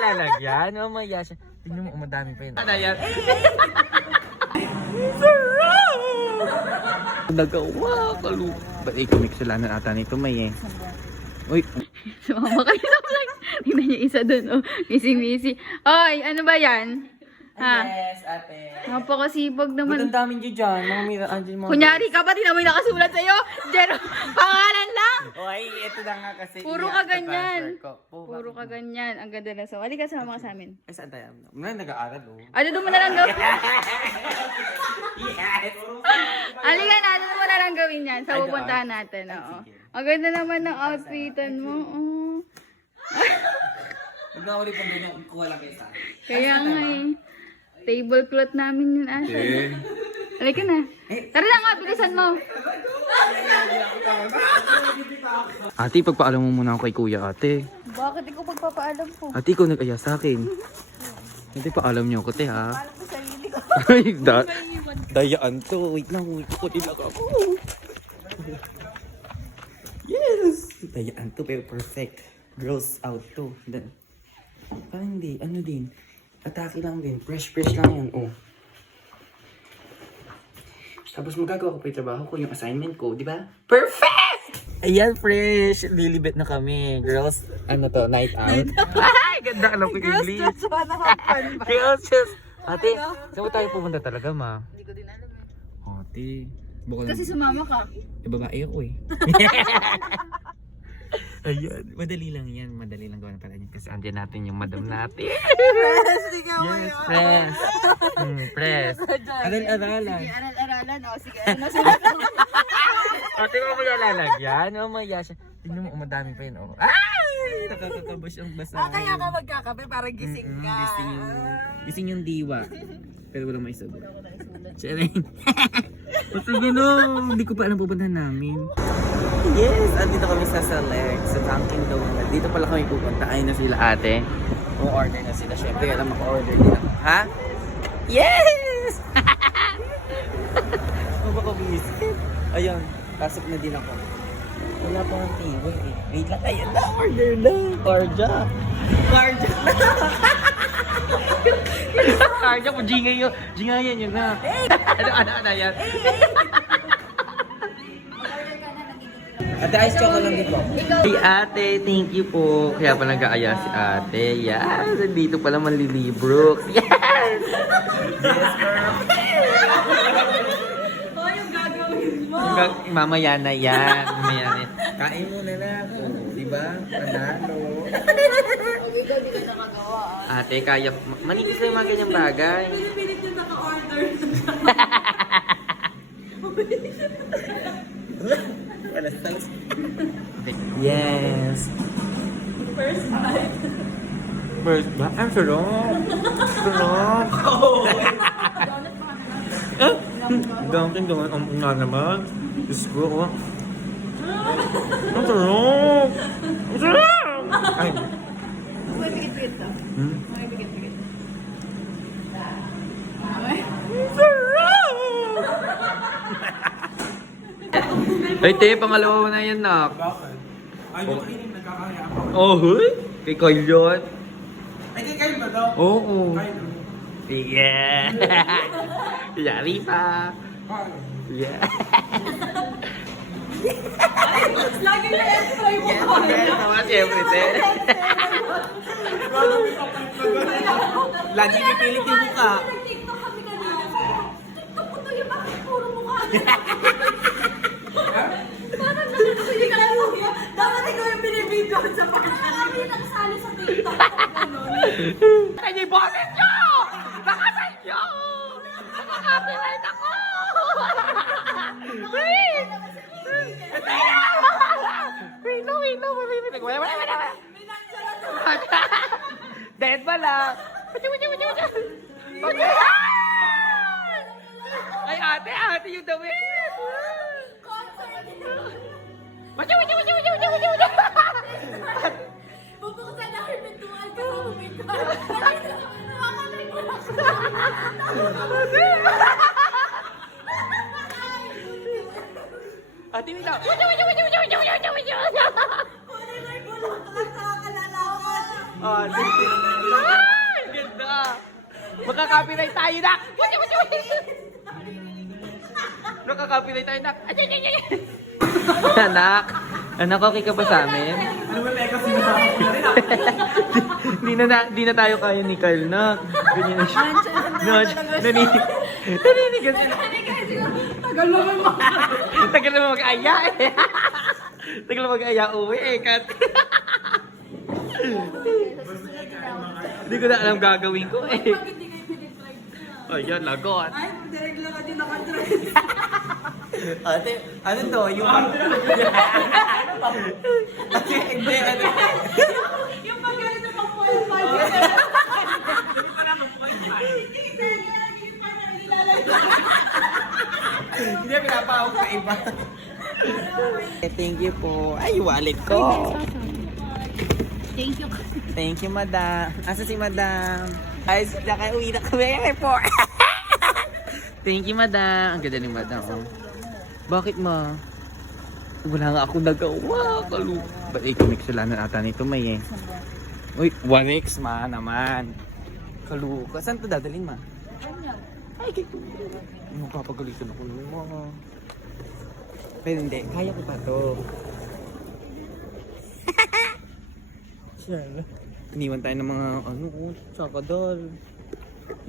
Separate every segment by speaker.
Speaker 1: lalagyan. Mamaya siya. Tingnan mo, umadami pa yun. Ano yan? Nagawa ka, Lu. Ba't ikaw may kasalanan ata nito, may eh. Uy,
Speaker 2: Sumama kayo sa vlog. Tingnan niyo isa dun, oh. Missing-missing. Oy, ano ba yan? Ha?
Speaker 1: yes, ate.
Speaker 2: Napakasipag
Speaker 1: Ba't
Speaker 2: naman.
Speaker 1: ang dami nyo dyan? Mga mira, andyan mga...
Speaker 2: Kunyari ka pa, tingnan mo yung nakasulat sa'yo. Jero, pangalan lang.
Speaker 1: Oy, ito na nga kasi.
Speaker 2: Puro ka ganyan.
Speaker 1: Puro,
Speaker 2: ka ganyan. Ang ganda na sa. Halika sama ka sa amin.
Speaker 1: Ay, saan tayo? Muna nag-aaral, oh.
Speaker 2: Ano doon mo na lang gawin?
Speaker 1: Yes!
Speaker 2: Halika na, doon mo na lang gawin yan. Sa
Speaker 1: Ay,
Speaker 2: pupuntahan
Speaker 1: doon.
Speaker 2: natin.
Speaker 1: Ay,
Speaker 2: Oo.
Speaker 1: sige.
Speaker 2: Ang ganda naman ng outfitan mo. Oh.
Speaker 1: Huwag na ulit pang ganyan, kuha lang kayo sa akin.
Speaker 2: Kaya nga eh. Tablecloth namin yun asa. Halika na. Tara na nga, bilisan mo.
Speaker 1: Ate, pagpaalam mo muna ako kay kuya, ate.
Speaker 2: Bakit ikaw pagpapaalam ko?
Speaker 1: Ate, ikaw nag-aya sa akin. Ate, paalam niyo ako, te, ha? Ay, da dayaan to. Wait lang, wait ako. Dilag ako. Yes! Dayaan to, pero perfect. Girls out to. Then, parang hindi, ano din. Atake lang din. Fresh, fresh lang yan, oh. Tapos magagawa ko pa yung trabaho ko, yung assignment ko, di ba? Perfect! Ayan, fresh! Lilibet na kami. Girls, ano to, night out? Ay, ganda alam ko yung English.
Speaker 2: just wanna have fun ba?
Speaker 1: Girls, just... Ate, saan ba tayo pumunta talaga, ma?
Speaker 2: Hindi ko din alam eh.
Speaker 1: Ate, bukod
Speaker 2: Kasi sumama ka.
Speaker 1: Eh, babae ako eh. Ayan, madali lang yan. Madali lang gawin pala yan. Kasi andyan natin yung madam natin. yes, press. Hmm, press. Aral-aralan.
Speaker 2: Sige, aral-aralan. O, sige, ano mo?
Speaker 1: Ate mo yung lalagyan. Mamaya siya. Tingnan mo, umadami pa yun. Oh. Ay! Nakakatabas yung basa.
Speaker 3: Kaya ka magkakape para gising
Speaker 1: Mm-mm,
Speaker 3: ka.
Speaker 1: Gising yung, gising yung diwa. Pero walang may sagot. Charing. Basta gano'n. Hindi ko pa alam pupuntahan namin. Yes! Andito kami sa Select, sa Dunkin Donut. Dito pala kami pupunta. Ayun na sila ate. O-order na sila. Siyempre, alam maka-order din ako. Ha? Yes! Ano ba ko visit? Ayun, pasok na din ako. Wala pa ang table eh. Wait lang, ayun na, order na. Karja. Karja na. Karja ko, jingay yun. Jingay yan yun na. ano, ano, ano yan? Ate, ice chocolate lang dito. Hey ate, thank you po. Kaya pa nag-aaya si ate. Yes, dito pala manlilibrooks. Yes! Yes, girl. Hanggang mamaya na yan. Mamaya na yan. Kain muna na ako. Diba? Panalo.
Speaker 2: Ikaw, di ka nakagawa.
Speaker 1: Ate, kaya, ma- manipis na yung mga ganyang bagay.
Speaker 3: Pinipilit yung naka-order.
Speaker 1: Yes.
Speaker 3: First time.
Speaker 1: First ba? Ang sarap. Sarap. Eh? Dunkin Donut. Ang nga naman. Diyos ko. oh. Ang sarap. Ang sarap. Ay.
Speaker 3: May pikit-pikit ka.
Speaker 1: Hmm?
Speaker 3: May pikit-pikit.
Speaker 1: Ay, te, pangalawa na yan, nak.
Speaker 4: Ay, yung kainin, nagkakaya ako.
Speaker 1: Oh, huy? Kay Kyle yun?
Speaker 4: Ay, kay Kyle ba daw?
Speaker 1: Oo.
Speaker 4: Kyle.
Speaker 1: Sige. Yari pa. Yeah.
Speaker 3: Lagi na extra yung mukha.
Speaker 1: Yes, naman, siyempre, te. Lagi pipilit yung mukha.
Speaker 3: Nag-tiktok kami kanina. Tiktok ko to yung bakit puro mukha. Parang nakikita ka lang mo. Dapat ikaw yung binibidyo sa pagkakas. Kami nagsali sa TikTok. Ganun.
Speaker 1: Kaya yung boses nyo! Nakasan nyo! Nakaka-copyright ako! Wait! Wait lang! Wait lang, wait lang. Maririnig. Wala, wala. Dead pala. Wala, wala, wala, wala. Wala. Ay, ate, ate yung damit. Wala, wala, wala, wala, wala, wala, Ate, wait lang. Ay. Anak, anak, okay ka ba sa amin?
Speaker 4: Ano ba teka sinasama ko na rin ah.
Speaker 1: di na, di na tayo kaya ni Kyle na. Ganyan na siya. Nani, nani, naninigan sila.
Speaker 3: Tagal mo mo.
Speaker 1: Tagal na mag-aya eh. Tagal na mag-aya uwi eh, Kat. Hindi ko na alam gagawin ko eh. Ayan, lagot.
Speaker 3: Ay, direct lang ka din nakadrive.
Speaker 1: Ate, ano to? Yung... Ate, hindi, ano?
Speaker 3: Yung pagkalit ng pang foil five.
Speaker 1: Hindi, pinapahawak sa iba. Eh, Thank you po. Ay, wallet ko.
Speaker 2: Thank you.
Speaker 1: Thank you, madam. Asa si madam? Ay, nakauwi na kami po. Thank you, madam. Ang ganda ni madam. Oh. Bakit, ma? Wala nga ako nagawa. Kalu. Ba't eh, kumiksulan ata nito may eh. Uy, 1x ma naman. Kaluka. Saan to dadalhin, ma? Ay, kay Ano, papagalitan ako ng mga. Pero hindi, kaya ko pa to. Iniwan tayo ng mga ano oh, chakadal.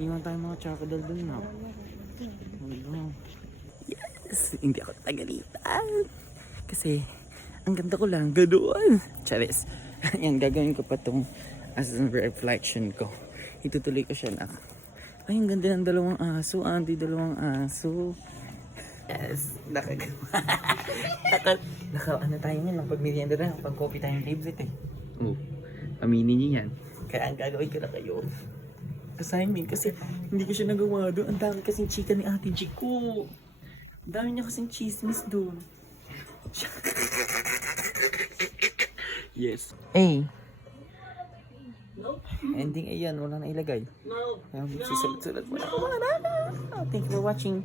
Speaker 1: Iniwan tayo ng mga chakadal dun na. Yes! Hindi ako tagalitan. Kasi, ang ganda ko lang, ganoon. Charis. Yan, gagawin ko pa tong as a reflection ko. Itutuloy ko siya na. Ay, ang ganda ng dalawang aso. Auntie, dalawang aso. Yes, nakagawa. naka, naka, ano tayo niyan, pag merienda na, pag coffee tayong favorite eh. Oo, aminin niyo yan. Kaya ang gagawin ko na kayo, assignment kasi hindi ko siya nagawa doon. Ang dami kasing chika ni Ate Chico. Ang dami niya kasing chismis doon. yes. Eh. Ending ayan, wala na ilagay. No. Kaya magsusulat-sulat mo na. Wala na. Thank you for watching.